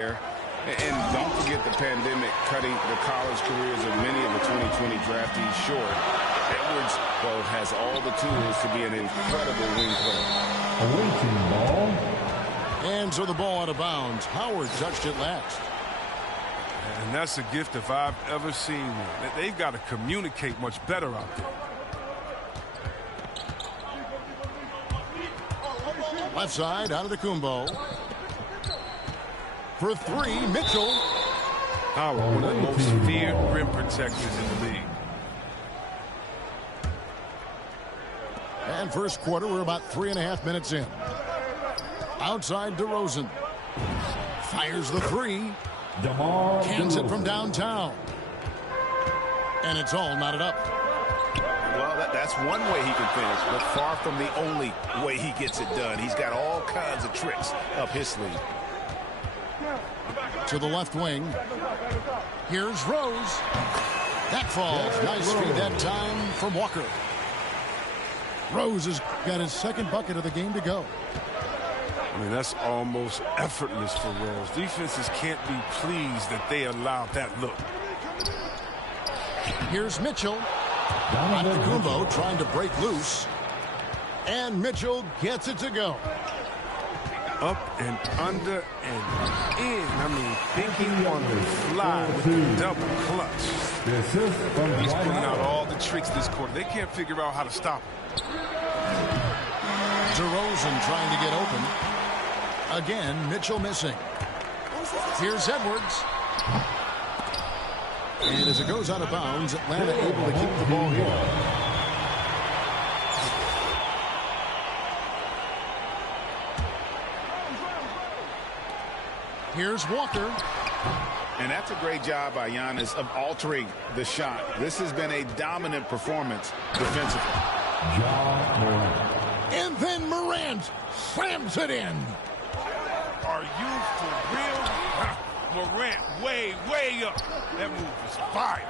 And don't forget the pandemic cutting the college careers of many of the 2020 draftees short. Edwards, though, has all the tools to be an incredible wing player. Awaiting ball. And so the ball out of bounds. Howard touched it last. And that's a gift if I've ever seen one. They've got to communicate much better out there. Left side, out of the Kumbo. For three, Mitchell. Howard, one of the most feared rim protectors in the league. And first quarter, we're about 3.5 minutes in. Outside DeRozan. Fires the three. Cans it from downtown. And it's all knotted up. Well, that's one way he can finish, but far from the only way he gets it done. He's got all kinds of tricks up his sleeve. To the left wing. Here's Rose. That falls. Nice feed that time from Walker. Rose has got his second bucket of the game to go. I mean, that's almost effortless for Rose. Defenses can't be pleased that they allowed that look. Here's Mitchell. Antetokounmpo trying to break loose. And Mitchell gets it to go. Up and under and in. I mean, thinking on the fly with the double clutch. He's bringing out all the tricks this quarter. They can't figure out how to stop him. DeRozan trying to get open. Again, Mitchell missing. Here's Edwards. And as it goes out of bounds, Atlanta able to keep the ball here. Here's Walker. And that's a great job by Giannis of altering the shot. This has been a dominant performance defensively. And then Morant slams it in. Are you for real? Morant way, way up. That move was fire.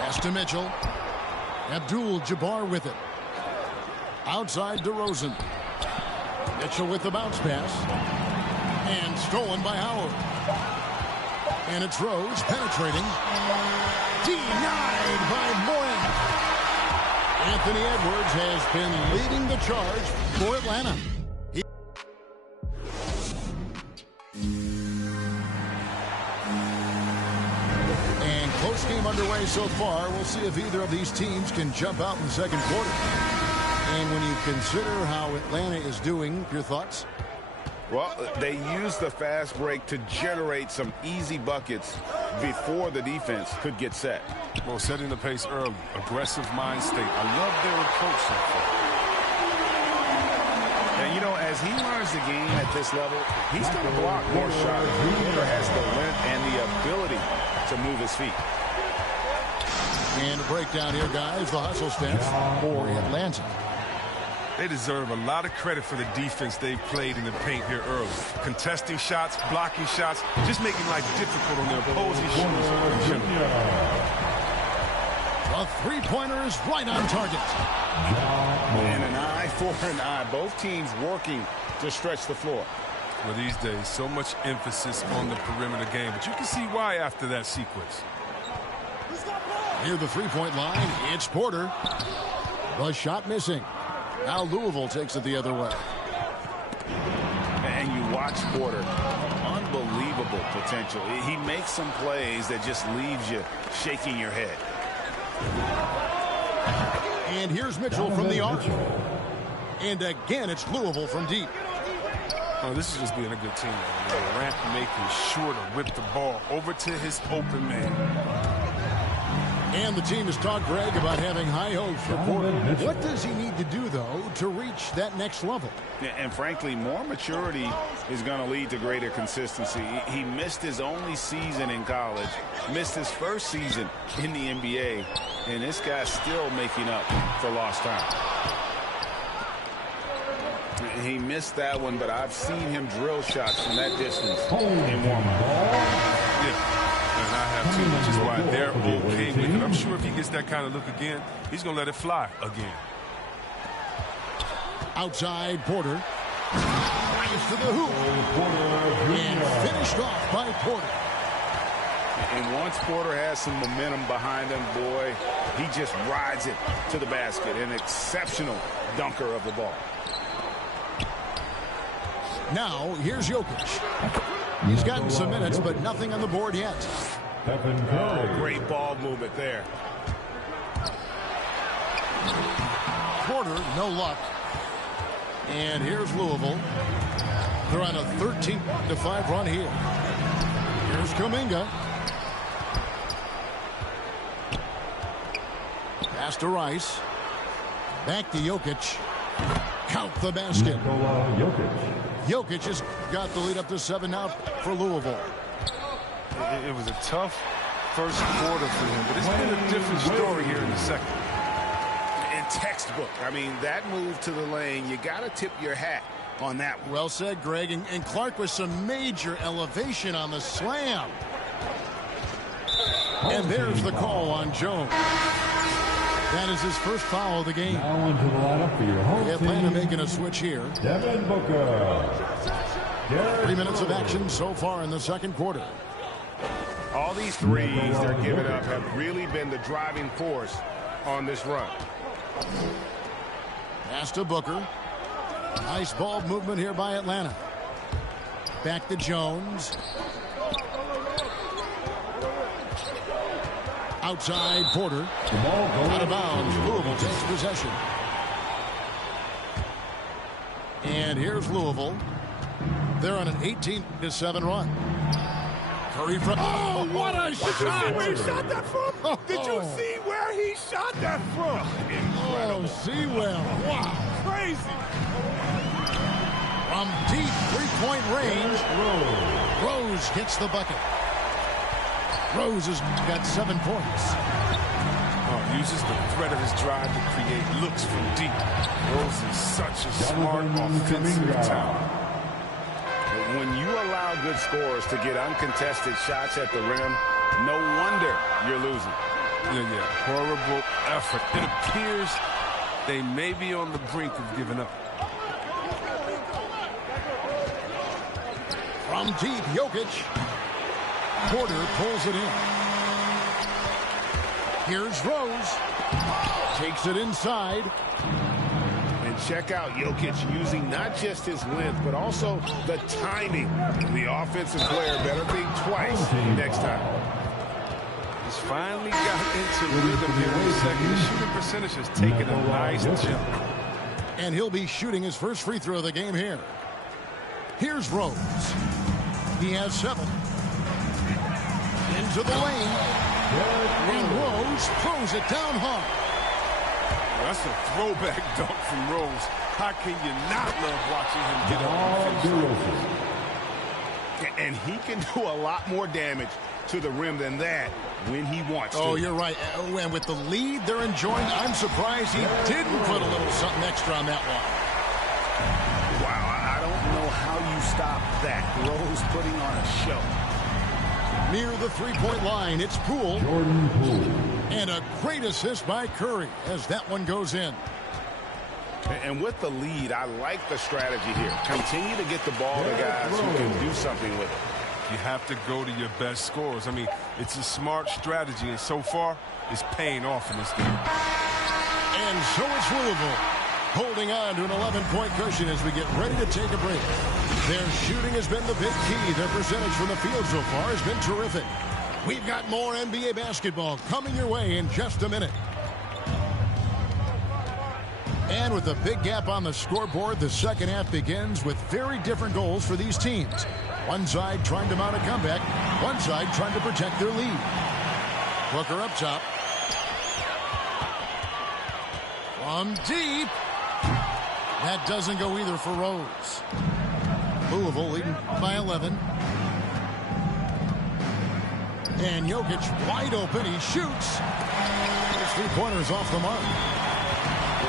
Pass to Mitchell. Abdul-Jabbar with it. Outside DeRozan. Mitchell with the bounce pass. And stolen by Howard. And it's Rose penetrating. Denied by Morant. Anthony Edwards has been leading the charge for Atlanta. And close game underway so far. We'll see if either of these teams can jump out in the second quarter. And when you consider how Atlanta is doing, your thoughts? Well, they use the fast break to generate some easy buckets before the defense could get set. Well, setting the pace early, aggressive mind state. I love their approach so far. And, you know, as he learns the game at this level, he's going to block more shots. He has the length and the ability to move his feet. And a breakdown here, guys. The hustle stance for Atlanta. They deserve a lot of credit for the defense they've played in the paint here early. Contesting shots, blocking shots, just making life difficult on their opposing shooters in general. A three-pointer is right on target. And an eye for an eye. Both teams working to stretch the floor. Well, these days, so much emphasis on the perimeter game, but you can see why after that sequence. Near the three-point line, it's Porter. The shot missing. Now Louisville takes it the other way. And you watch Porter. Unbelievable potential. He makes some plays that just leaves you shaking your head. And here's Mitchell from the arc. And again, it's Louisville from deep. Oh, this is just being a good team. Morant making sure to whip the ball over to his open man. And the team has talked, Greg, about having high hopes for Porter. What does he need to do, though, to reach that next level? And frankly, more maturity is going to lead to greater consistency. He missed his only season in college, missed his first season in the NBA, and this guy's still making up for lost time. He missed that one, but I've seen him drill shots from that distance in warm-up. Yeah. And I have too, which is why they're okay with it. I'm sure if he gets that kind of look again, he's going to let it fly again. Outside Porter. Drives to the hoop. And finished off by Porter. And once Porter has some momentum behind him, boy, he just rides it to the basket. An exceptional dunker of the ball. Now, here's Jokic. He's gotten some minutes, but nothing on the board yet. Oh, great ball movement there. Porter, no luck. And here's Louisville. They're on a 13-5 run here. Here's Kuminga. Pass to Rice. Back to Jokic. Count the basket. Jokic has got the lead up to 7 now for Louisville. It was a tough first quarter for him, but it's been a different story here in the second. And textbook. I mean, that move to the lane, you got to tip your hat on that one. Well said, Greg. And Clark with some major elevation on the slam. And there's the call on Jones. That is his first foul of the game. Now into the lineup for your home Atlanta team, making a switch here. Devin Booker. 3 minutes of action so far in the second quarter. All these threes they're giving up have really been the driving force on this run. Pass to Booker. Nice ball movement here by Atlanta. Back to Jones. Outside Porter. Out of bounds. Louisville takes possession. And here's Louisville. They're on an 18-7 run. Curry from... Oh, what a shot! Where he shot that from? Oh. Did you see where he shot that from? Oh, Sewell. Wow. Crazy. From deep three-point range, Rose gets the bucket. Rose has got 7 points. Oh, uses the threat of his drive to create looks from deep. Rose is such a smart offensive talent. When you allow good scorers to get uncontested shots at the rim, no wonder you're losing. Yeah. Horrible effort. It appears they may be on the brink of giving up. From deep, Jokic. Porter pulls it in. Here's Rose. Takes it inside. And check out Jokic using not just his length, but also the timing. The offensive player better think twice next time. He's finally got into rhythm here in the second. His shooting percentage has taken a nice jump. And he'll be shooting his first free throw of the game here. Here's Rose. He has 7. Into the lane. And Rose throws it down hard. That's a throwback dunk from Rose. How can you not love watching him get up? And he can do a lot more damage to the rim than that when he wants to. Oh, you're right. And with the lead they're enjoying, I'm surprised he didn't put a little something extra on that one. Wow, I don't know how you stop that. Rose putting on a show. Near the three-point line, it's Poole. Jordan Poole. And a great assist by Curry as that one goes in. And with the lead, I like the strategy here. Continue to get the ball to guys who can do something with it. You have to go to your best scorers. I mean, it's a smart strategy, and so far, it's paying off in this game. And so it's Louisville holding on to an 11-point cushion as we get ready to take a break. Their shooting has been the big key. Their percentage from the field so far has been terrific. We've got more NBA basketball coming your way in just a minute. And with a big gap on the scoreboard, the second half begins with very different goals for these teams. One side trying to mount a comeback, one side trying to protect their lead. Booker up top. From deep. That doesn't go either for Rose. Louisville leading by 11. And Jokic wide open. He shoots. His three-pointers off the mark.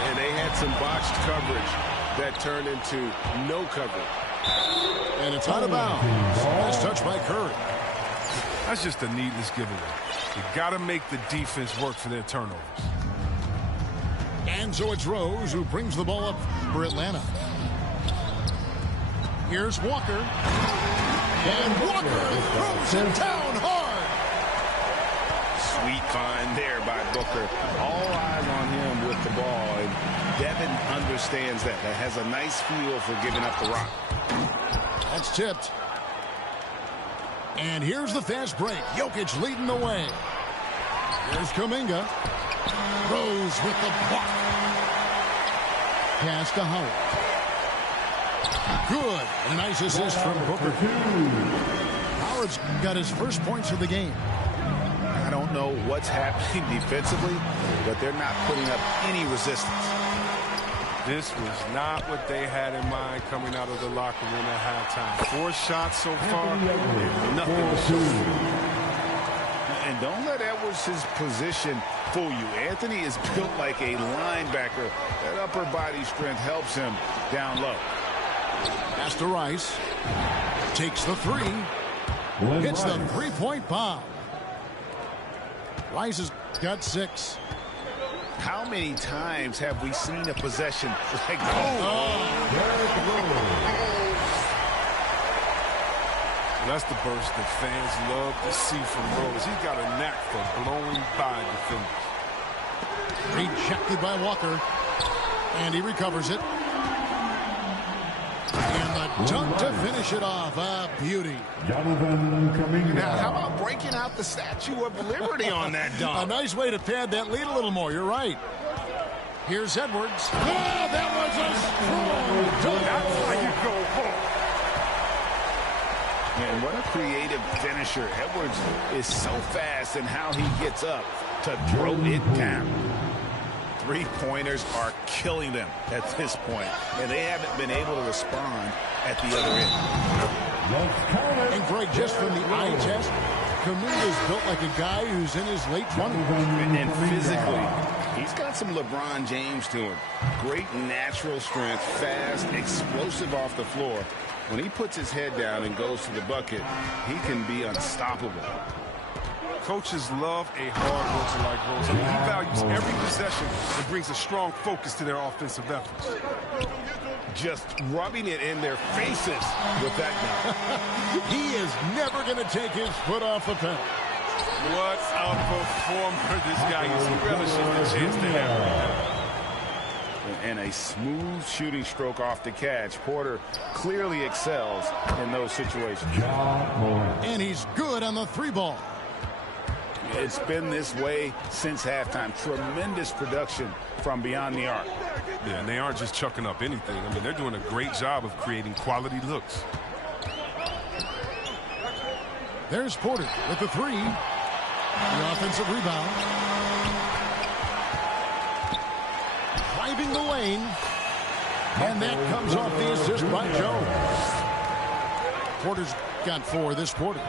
And they had some botched coverage that turned into no coverage. And it's out of bounds. Nice touch by Curry. That's just a needless giveaway. You got to make the defense work for their turnovers. And so it's Rose who brings the ball up for Atlanta. Here's Walker. And Walker throws it down hard. Sweet find there by Booker. All eyes on him with the ball. And Devin understands that. That has a nice feel for giving up the rock. That's tipped. And here's the fast break. Jokic leading the way. Here's Kuminga. Rose with the block. Pass to Howard. Good. A nice assist from Booker. Howard's got his first points of the game. I don't know what's happening defensively, but they're not putting up any resistance. This was not what they had in mind coming out of the locker room at halftime. 4 shots so far, nothing to show. And don't let Edwards' position fool you. Anthony is built like a linebacker. That upper body strength helps him down low. Pass to Rice. Takes the three. Hits the three-point bomb. Rice has got 6. How many times have we seen a possession like that? That's the burst that fans love to see from Rose. He's got a knack for blowing by defenders. Rejected by Walker. And he recovers it. And the dunk to finish it off. A beauty. Jonathan Kuminga. Now, how about breaking out the Statue of Liberty on that dunk? A nice way to pad that lead a little more. You're right. Here's Edwards. Oh, that was a strong dunk. That's how you go home. And what a creative finisher. Edwards is so fast in how he gets up to throw it down. Three-pointers are killing them at this point, and they haven't been able to respond at the other end. And Greg, just from the eye test, Kuminga's built like a guy who's in his late 20s. And physically, he's got some LeBron James to him. Great natural strength, fast, explosive off the floor. When he puts his head down and goes to the bucket, he can be unstoppable. Coaches love a hard worker like Rose. I mean, he values every possession and brings a strong focus to their offensive efforts. Just rubbing it in their faces with that dunk. He is never going to take his foot off the pedal. What a performer this guy is. He relishes the chance to have. And a smooth shooting stroke off the catch. Porter clearly excels in those situations. And he's good on the 3-ball. It's been this way since halftime. Tremendous production from beyond the arc. Yeah, and they aren't just chucking up anything. I mean, they're doing a great job of creating quality looks. There's Porter with the 3. The offensive rebound. Driving the lane. And that comes off the assist by Jones. Porter's got 4 this quarter.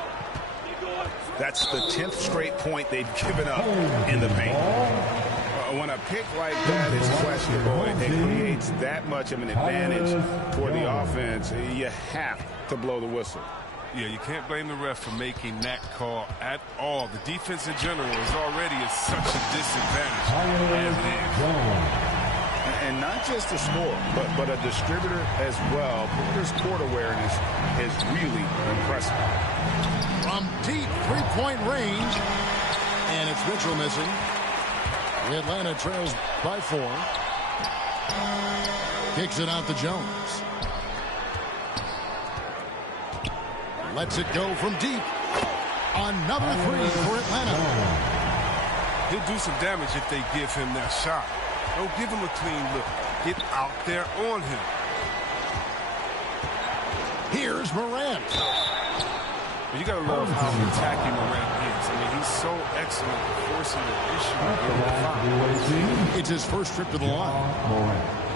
That's the 10th straight point they've given up in the paint. When a pick like that is questionable and it creates that much of an advantage for the offense, you have to blow the whistle. Yeah, you can't blame the ref for making that call at all. The defense in general is already at such a disadvantage. And not just a scorer, but a distributor as well. Porter's court awareness is really impressive. From deep three-point range. And it's Mitchell missing. Atlanta trails by 4. Kicks it out to Jones. Lets it go from deep. Another 3 for Atlanta. He'll do some damage if they give him that shot. Don't give him a clean look. Get out there on him. Here's Morant. You got to love how attacking Morant is. I mean, he's so excellent at forcing the issue. It's his first trip to the line.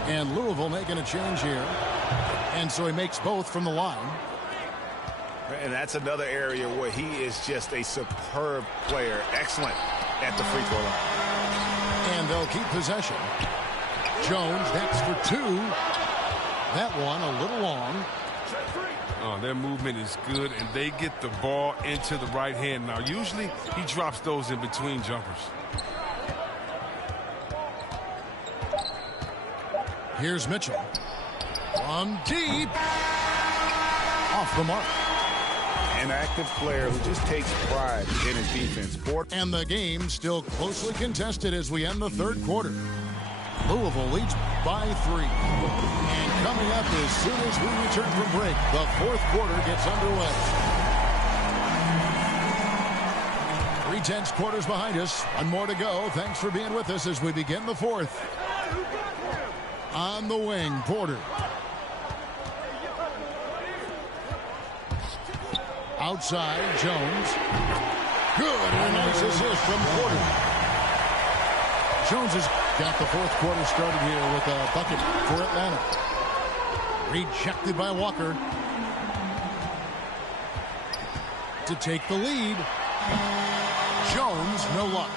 And Louisville making a change here. And so he makes both from the line. And that's another area where he is just a superb player. Excellent at the free throw line. And they'll keep possession. Jones next for 2. That one a little long. Oh, their movement is good, and they get the ball into the right hand. Now, usually he drops those in between jumpers. Here's Mitchell. From deep. Off the mark. An active player who just takes pride in his defense. And the game still closely contested as we end the third quarter. Louisville leads by 3. And coming up as soon as we return from break, the fourth quarter gets underway. 3/10 quarters behind us. One more to go. Thanks for being with us as we begin the fourth. On the wing, Porter. Outside, Jones. Good, and a nice assist from Porter. Jones has got the fourth quarter started here with a bucket for Atlanta. Rejected by Walker. To take the lead. Jones, no luck.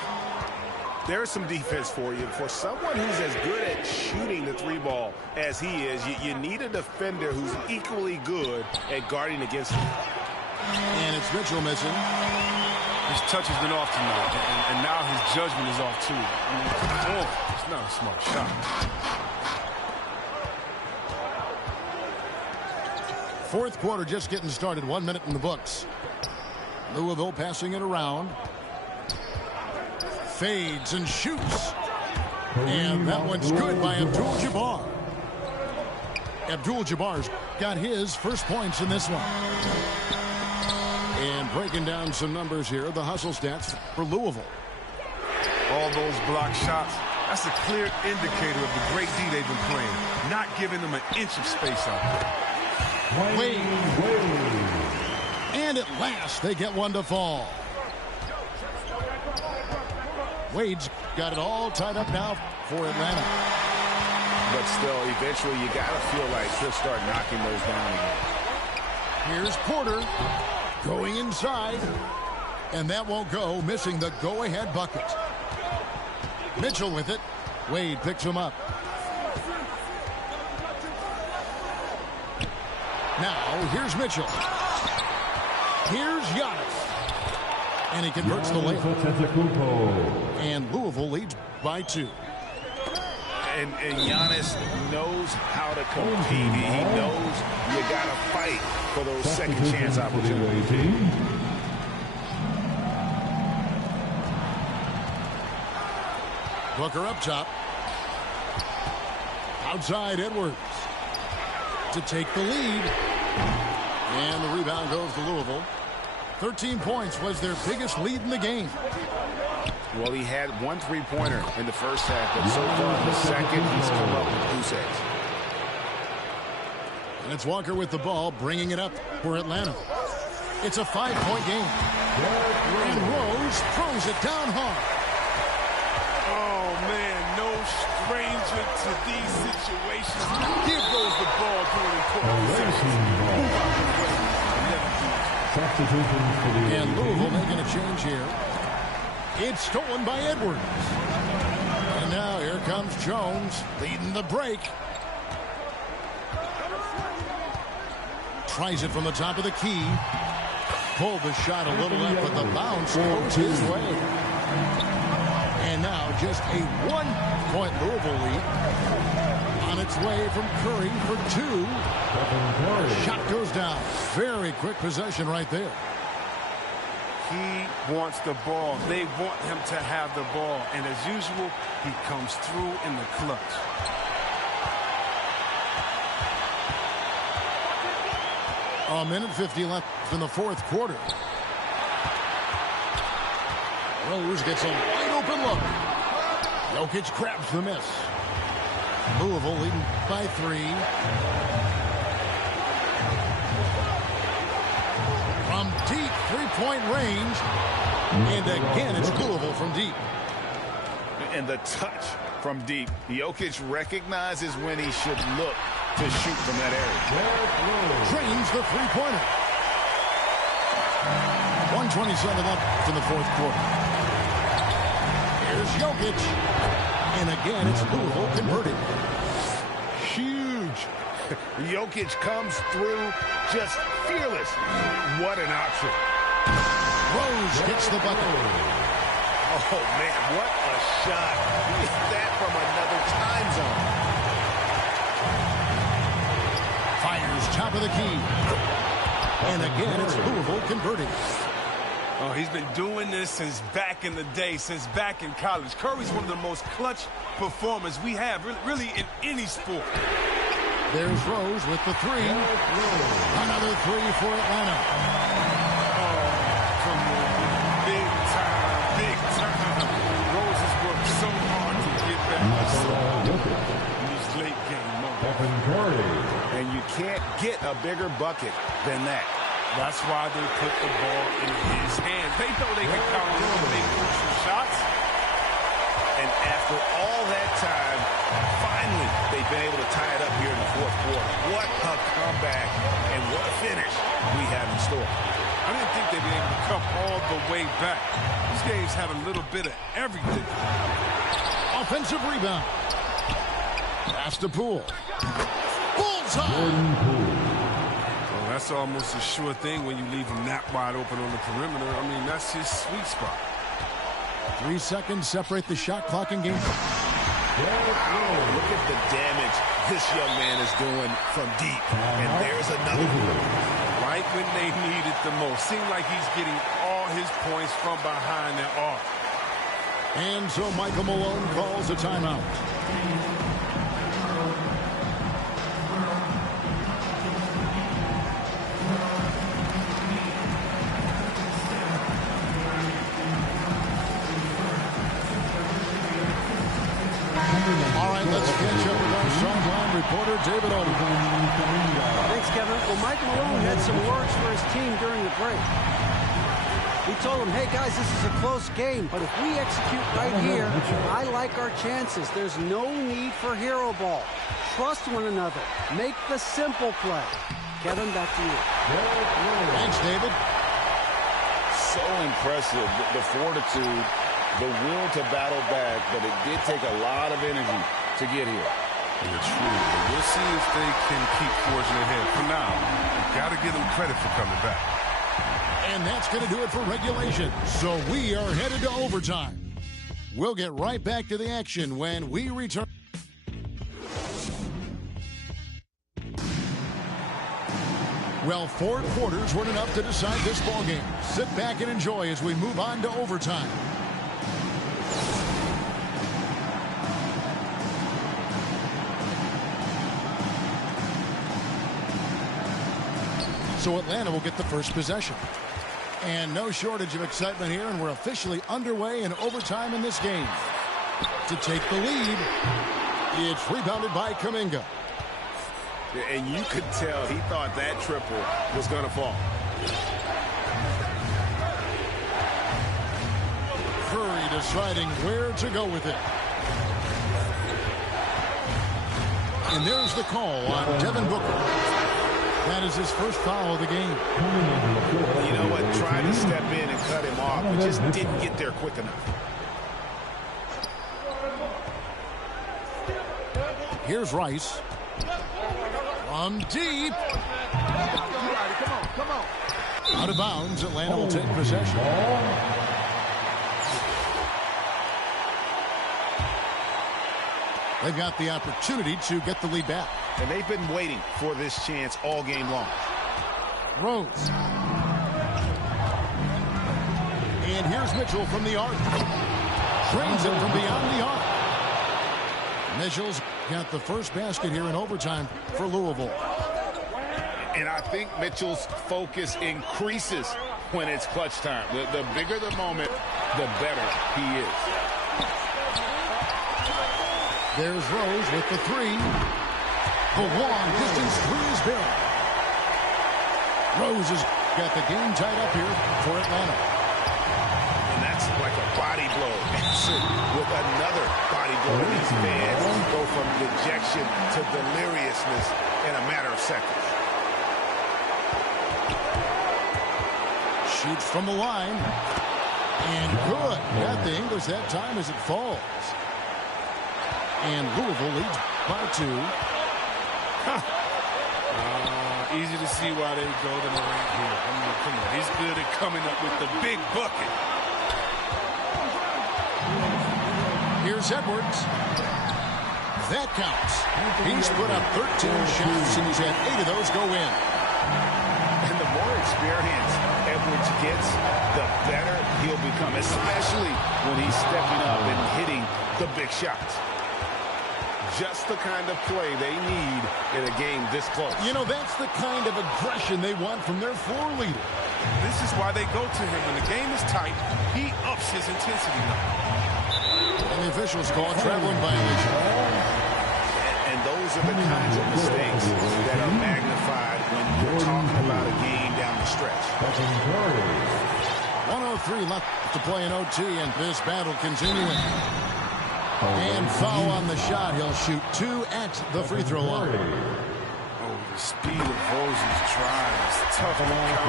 There's some defense for you. For someone who's as good at shooting the three ball as he is, you need a defender who's equally good at guarding against him. And it's Mitchell missing. His touch has been off tonight, and now his judgment is off too. I mean, it's not a smart shot. Fourth quarter just getting started. 1 minute in the books. Louisville passing it around. Fades and shoots. And that one's good by Abdul-Jabbar. Abdul-Jabbar's got his first points in this one. And breaking down some numbers here, the hustle stats for Louisville. All those block shots, that's a clear indicator of the great D they've been playing. Not giving them an inch of space out there. Wade. And at last, they get one to fall. Wade's got it all tied up now for Atlanta. But still, eventually, you got to feel like he'll start knocking those down again. Here's Porter going inside. And that won't go, missing the go-ahead bucket. Mitchell with it. Wade picks him up. Now, here's Mitchell. Here's Giannis. And he converts the layup. And Louisville leads by 2. And Giannis knows how to compete. He knows you got to fight for those second chance opportunities. Booker up top. Outside Edwards to take the lead. And the rebound goes to Louisville. 13 points was their biggest lead in the game. Well, he had one three-pointer in the first half, but so far in the second, he's come up with goose eggs. And it's Walker with the ball, bringing it up for Atlanta. It's a 5-point game. And Rose throws it down hard. Oh, man, no stranger to these situations. Give Rose the ball during important possessions. And Louisville making a change here. It's stolen by Edwards. And now here comes Jones leading the break. Tries it from the top of the key. Pulled the shot a little left, but the bounce goes his way. And now just a 1-point Louisville lead. On its way from Curry for 2. Shot goes down. Very quick possession right there. He wants the ball. They want him to have the ball. And as usual, he comes through in the clutch. A minute 50 left in the fourth quarter. Rose gets a wide open look. Jokic grabs the miss. Louisville leading by 3. From deep three-point range. And again, it's Louisville from deep. And the touch from deep. Jokic recognizes when he should look to shoot from that area. Drains the three-pointer. 1:27 left in the fourth quarter. Here's Jokic. And again, it's Louisville converted. Huge. Jokic comes through just fearless. What an option. Rose gets the bucket. Oh, man, what a shot. Is that from another time zone? top of the key. And again, it's Louisville converting. Oh, he's been doing this since back in the day, since back in college. Curry's one of the most clutch performers we have, really in any sport. There's Rose with the three. Another three for Atlanta. Oh, come on. Big time, big time. Rose has worked so hard to get back in these late game moments. And you can't get a bigger bucket than that. That's why they put the ball in his hands. They know they can count on him to make crucial shots. And after all that time, finally, they've been able to tie it up here in the fourth quarter. What a comeback and what a finish we have in store. I didn't think they'd be able to come all the way back. These games had a little bit of everything. Offensive rebound. Pass to Poole. Bullseye. That's almost a sure thing when you leave him that wide open on the perimeter. I mean, that's his sweet spot. 3 seconds separate the shot clock and game. Look at the damage this young man is doing from deep. And there's another one. Right when they need it the most. Seems like he's getting all his points from behind their arc. And so Michael Malone calls a timeout. All right, let's catch up with our sideline reporter, David Olden. Thanks, Kevin. Well, Mike Malone had some words for his team during the break. He told them, hey, guys, this is a close game, but if we execute right here, I like our chances. There's no need for hero ball. Trust one another. Make the simple play. Kevin, back to you. Thanks, David. So impressive, the fortitude, the will to battle back, but it did take a lot of energy to get here. Yeah, true. We'll see if they can keep forging ahead. For now, you've got to give them credit for coming back. And that's going to do it for regulation. So we are headed to overtime. We'll get right back to the action when we return. Well, 4 quarters weren't enough to decide this ballgame. Sit back and enjoy as we move on to overtime. So Atlanta will get the first possession. And no shortage of excitement here, and we're officially underway in overtime in this game. To take the lead, it's rebounded by Kuminga. And you could tell he thought that triple was going to fall. Curry deciding where to go with it. And there's the call on Devin Booker. That is his first foul of the game. You know what? Tried to step in and cut him off, but just didn't get there quick enough. Here's Rice. From deep. Come on. Out of bounds, Atlanta will take possession. They've got the opportunity to get the lead back. And they've been waiting for this chance all game long. Rose. And here's Mitchell from the arc. Trains it from beyond the arc. Mitchell's got the first basket here in overtime for Louisville. And I think Mitchell's focus increases when it's clutch time. The bigger the moment, the better he is. There's Rose with the three. The long-distance three is there. Rose has got the game tied up here for Atlanta. And that's like a body blow. With another body blow. These fans go from dejection to deliriousness in a matter of seconds. Shoots from the line. And good. Got the English that time as it falls. And Louisville leads by 2. Easy to see why they go to Morant here. I mean, come on. He's good at coming up with the big bucket. Here's Edwards. That counts. He's put up 13 shots, and he's had 8 of those go in. And the more experience Edwards gets, the better he'll become, especially when he's stepping up and hitting the big shots. Just the kind of play they need in a game this close. You know, that's the kind of aggression they want from their floor leader. This is why they go to him. When the game is tight, he ups his intensity level. And the officials call a traveling violation. And those are the kinds of mistakes that are magnified when you're talking about a game down the stretch. 1:03 left to play in OT, and this battle continuing. And foul on the shot. He'll shoot 2 at the free throw line. Oh, the speed of Rose's drive is tough to counter.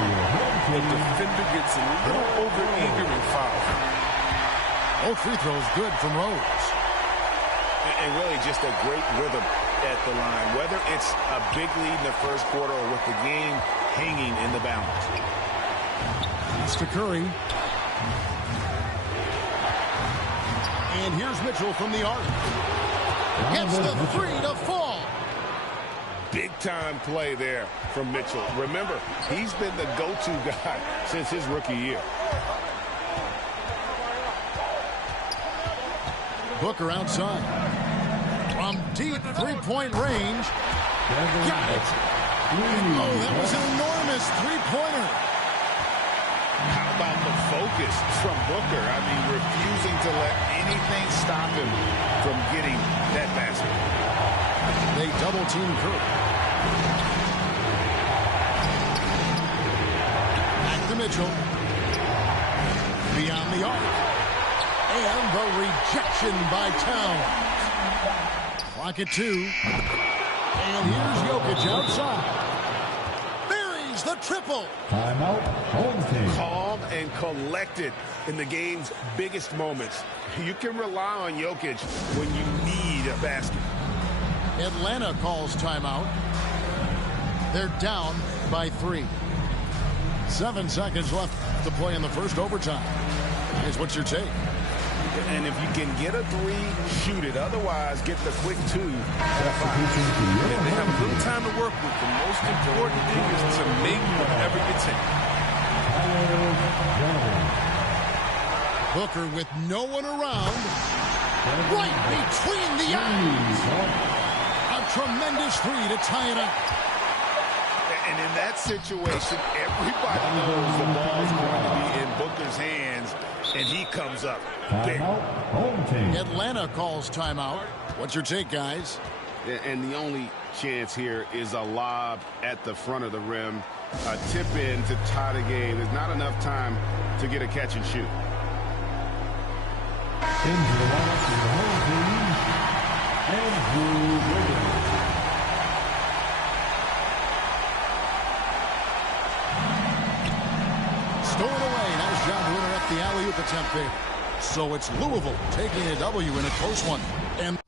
The defender gets a little over-eager and foul. Both free throws good from Rose. And really just a great rhythm at the line, whether it's a big lead in the first quarter or with the game hanging in the balance. It's to Curry. And here's Mitchell from the arc. Gets the 3 to fall. Big-time play there from Mitchell. Remember, he's been the go-to guy since his rookie year. Booker outside. From deep three-point range. Got it. Oh, that was an enormous three-pointer. How about the focus from Booker? I mean, refusing to let anything stop him from getting that basket. They double-team Curry. Back to Mitchell. Beyond the arc. And the rejection by Towns. Clock at 2. And here's Jokic outside. Buries the triple. Timeout, home team. Calm and collected in the game's biggest moments. You can rely on Jokic when you need a basket. Atlanta calls timeout. They're down by 3. 7 seconds left to play in the first overtime. Here's what's your take? And if you can get a 3, shoot it. Otherwise, get the quick 2. They have a little time to work with. The most important thing is to make whatever you take. Booker with no one around. Right between the eyes. A tremendous 3 to tie it up. And in that situation, everybody knows the ball's going to be in Booker's hands, and he comes up big. Home team. Atlanta calls timeout. What's your take, guys? And the only chance here is a lob at the front of the rim. A tip in to tie the game. There's not enough time to get a catch and shoot. Into the lineup for the home team, Andrew Wiggins. Stolen away. Nice job to interrupt the alley-oop attempt there. So it's Louisville taking a W in a close one. And